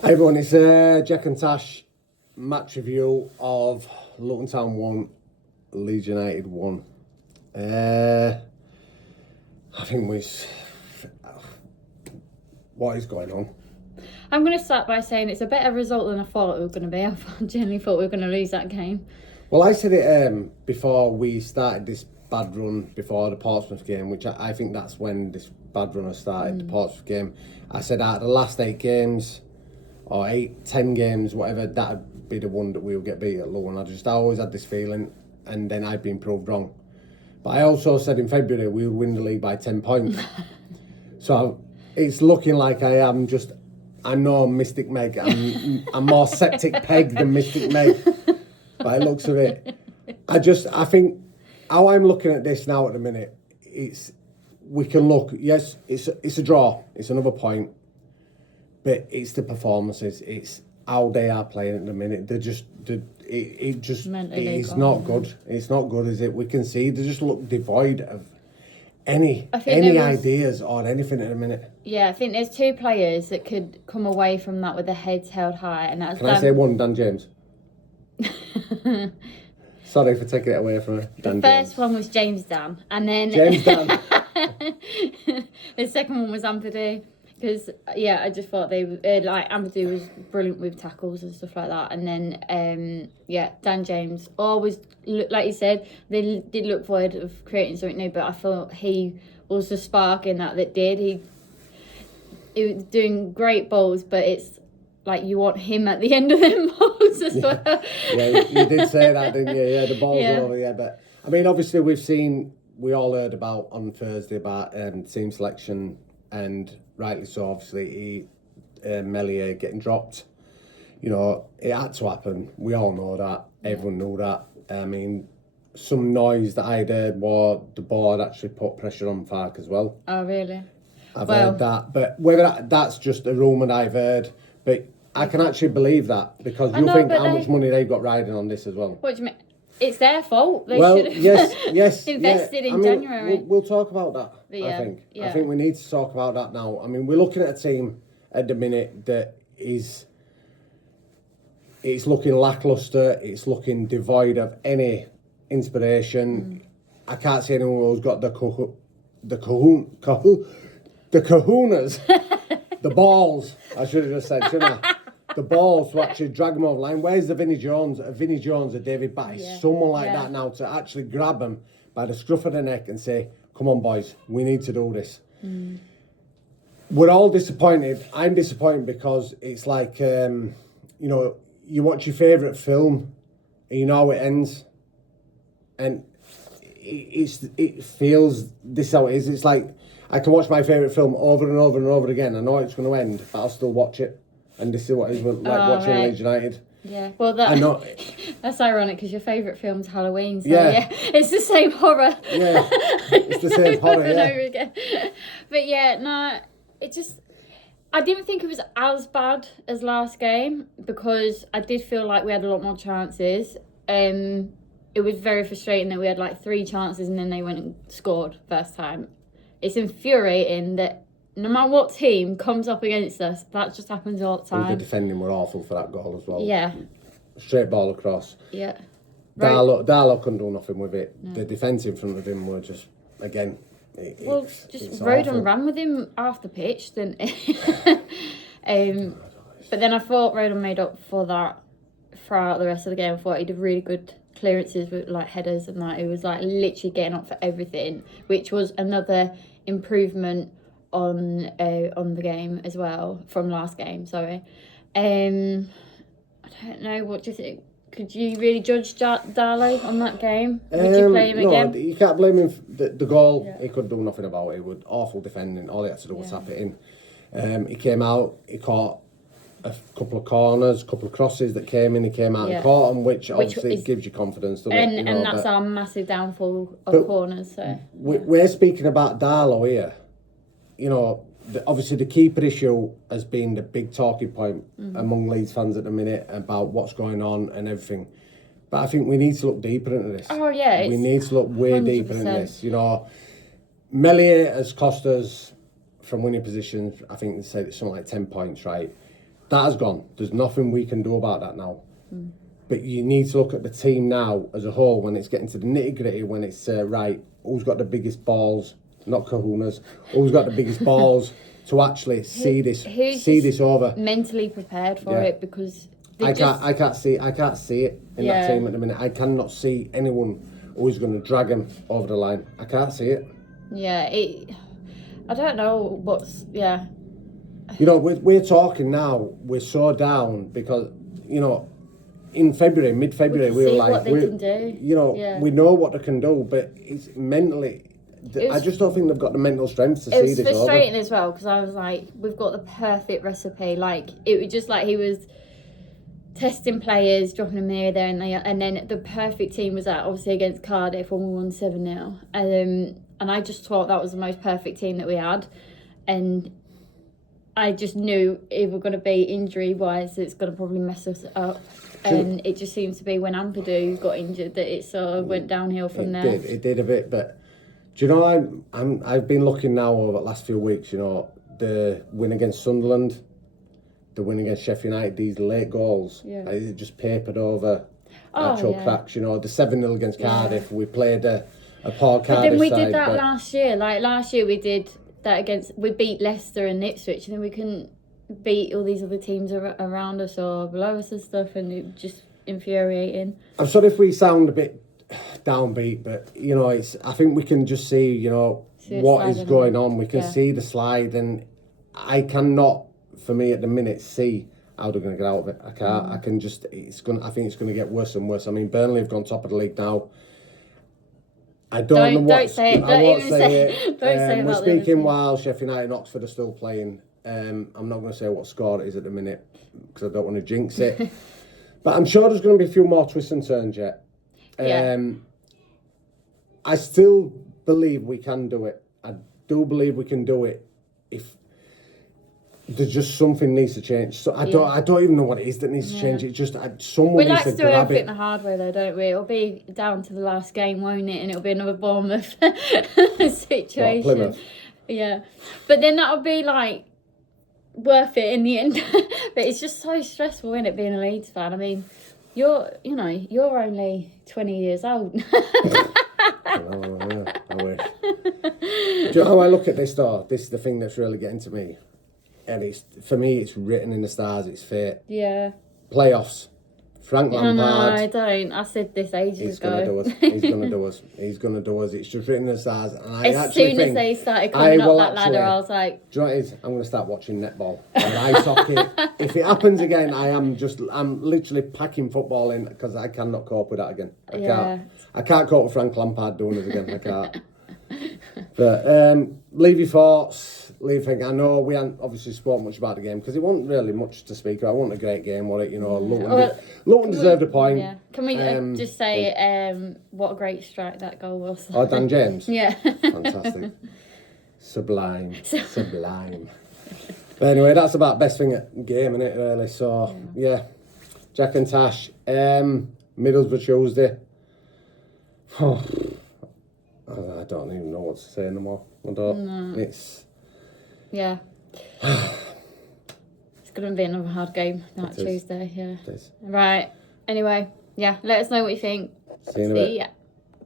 Hey everyone, it's Jack and Tash match review of Luton Town 1, Leeds United 1. I think what is going on? I'm going to start by saying it's a better result than I thought it was going to be. I genuinely thought we were going to lose that game. Well, I said it before we started this bad run before the Portsmouth game, which I think that's when this bad run has started, the Portsmouth game. I said out of the last 8 games, or 10 games, whatever, that'd be the one that we'll get beat at Luton. I always had this feeling, and then I've been proved wrong. But I also said in February we'll win the league by 10 points. So it's looking like I'm no Mystic Meg. I'm more Septic Peg than Mystic Meg, by the looks of it. I think how I'm looking at this now at the minute, we can look, yes, it's a draw, it's another point. But it's the performances. It's how they are playing at the minute. It's not good. It's not good, is it? We can see they just look devoid of any ideas or anything at the minute. Yeah, I think there's 2 players that could come away from that with their heads held high, and that's. Can I say one? Dan James. Sorry for taking it away from her. The first one was James Dan, and then James Dan. The second one was Ampadu. Because, yeah, I just thought Ampadu was brilliant with tackles and stuff like that. And then, Dan James always, like you said, they did look void of creating something new, but I thought he was the spark in that did. He was doing great balls, but it's like you want him at the end of them balls as well. Yeah, you did say that, didn't you? Yeah, the balls over, yeah. But, I mean, obviously we all heard about on Thursday about team selection, and rightly so, obviously, Meslier getting dropped. You know, it had to happen. We all know that. Everyone knew that. I mean, some noise that I'd heard was the board actually put pressure on Fark as well. Oh, really? I've heard that. But whether that's just a rumour I've heard, but I can actually believe that, because you think how much money they've got riding on this as well. What do you mean? It's their fault. They should have invested in January. We'll talk about that, I think we need to talk about that now. I mean, we're looking at a team at the minute that it's looking lacklustre. It's looking devoid of any inspiration. I can't see anyone who's got the kahunas, the balls, I should have just said, shouldn't I? The balls to actually drag them over the line. Where's the Vinnie Jones, a David Batty, someone like that now to actually grab them by the scruff of the neck and say, come on boys, we need to do this. We're all disappointed. I'm disappointed because it's like, you watch your favourite film and you know how it ends, and it feels this how it is. It's like I can watch my favourite film over and over and over again. I know it's going to end, but I'll still watch it. And this is what it's like watching Leeds United. Yeah, well, that's ironic because your favourite film's Halloween, so yeah, it's the same horror. Yeah, it's the same horror, over and over again. But yeah, no, I didn't think it was as bad as last game, because I did feel like we had a lot more chances. It was very frustrating that we had like 3 chances and then they went and scored first time. It's infuriating that no matter what team comes up against us, that just happens all the time. The defending were awful for that goal as well. Yeah. Straight ball across. Yeah. Darlow couldn't do nothing with it. No. The defence in front of him were just, again, Rodon ran with him off the pitch, didn't he? But then I thought Rodon made up for that throughout the rest of the game. I thought he did really good clearances with like headers and that. He was like literally getting up for everything, which was another improvement on the game as well from last game. Sorry, I don't know. What do you think? Could you really judge Darlow on that game? Would you play him again? No, you can't blame him. The goal, he could do nothing about it. It was awful defending. All he had to do was tap it in. He came out. He caught a couple of corners, a couple of crosses that came in. He came out and caught them, which obviously gives you confidence, doesn't it? And that's our massive downfall of corners. So we're speaking about Darlow here. You know, obviously the keeper issue has been the big talking point among Leeds fans at the minute about what's going on and everything. But I think we need to look deeper into this. Oh, yeah. We need to look way 100%. Deeper into this. You know, Meslier has cost us from winning positions, I think they said it's something like 10 points, right? that has gone. There's nothing we can do about that now. But you need to look at the team now as a whole when it's getting to the nitty gritty, when it's right, who's got the biggest balls, not kahunas, who's got the biggest balls to actually see this over. Mentally prepared for it, because I can't see it in that team at the minute. I cannot see anyone who is going to drag him over the line. I can't see it. Yeah, I don't know what's You know, we're talking now. We're so down because, you know, in February, mid-February, we were like, what they can do. You know, we know what they can do, but it's mentally. I just don't think they've got the mental strength to see this over. It was frustrating as well, because I was like, we've got the perfect recipe. Like, it was just like he was testing players, dropping them here, there, and then the perfect team was that, obviously, against Cardiff when we won 7-0. And I just thought that was the most perfect team that we had. And I just knew if we're going to be injury-wise, it's going to probably mess us up. And it just seems to be when Ampadu got injured that it sort of went downhill from there. It did a bit, but do you know, I've been looking now over the last few weeks, you know, the win against Sunderland, the win against Sheffield United, these late goals, it just papered over actual cracks, you know, the 7-0 against Cardiff, we played a poor Cardiff side. But then we did that last year. Like, last year we did that we beat Leicester and Ipswich, and then we couldn't beat all these other teams around us or below us and stuff, and it was just infuriating. I'm sorry if we sound a bit downbeat, but you know, I think we can just see, you know, what is going on. We can see the slide, and I cannot, for me at the minute, see how they're going to get out of it. I can't. I can just. I think it's going to get worse and worse. I mean, Burnley have gone top of the league now. I don't know what. Don't say it. I won't say it. Don't say it. We're speaking while Sheffield United and Oxford are still playing. I'm not going to say what score it is at the minute because I don't want to jinx it. But I'm sure there's going to be a few more twists and turns yet. I still believe we can do it. I do believe we can do it if there's just something needs to change. So I don't even know what it is that needs to change. It just someone needs to grab it. We like to do everything the hard way though, don't we? It'll be down to the last game, won't it? And it'll be another Bournemouth situation. What, Plymouth? Yeah, but then that'll be like worth it in the end. But it's just so stressful, isn't it, being a Leeds fan? I mean, you're only 20 years old. I wish. Do you know how I look at this though? This is the thing that's really getting to me. And for me, it's written in the stars, it's fate. Yeah. Playoffs. Frank Lampard. No, I don't. I said this ages ago. He's going to do us. He's going to do us. It's just written in the stars. And as soon as they started coming up that ladder, I was like... Do you know what it is? I'm going to start watching netball and ice hockey. If it happens again, I'm literally packing football in because I cannot cope with that again. I can't cope with Frank Lampard doing this again. I can't. But leave your thoughts. I know we haven't obviously spoke much about the game because it wasn't really much to speak about. It wasn't a great game, was it? You know, Luton deserved a point. Yeah. Can we just say what a great strike that goal was? Oh, Dan James? Yeah. Fantastic. Sublime. Sublime. But anyway, that's about best thing at game, innit, really? So, yeah. Jack and Tash. Middlesbrough Tuesday. Oh, I don't even know what to say anymore. I don't. No. Yeah. It's going to be another hard game that Tuesday, yeah. It is. Right. Anyway, let us know what you think. See you in a bit.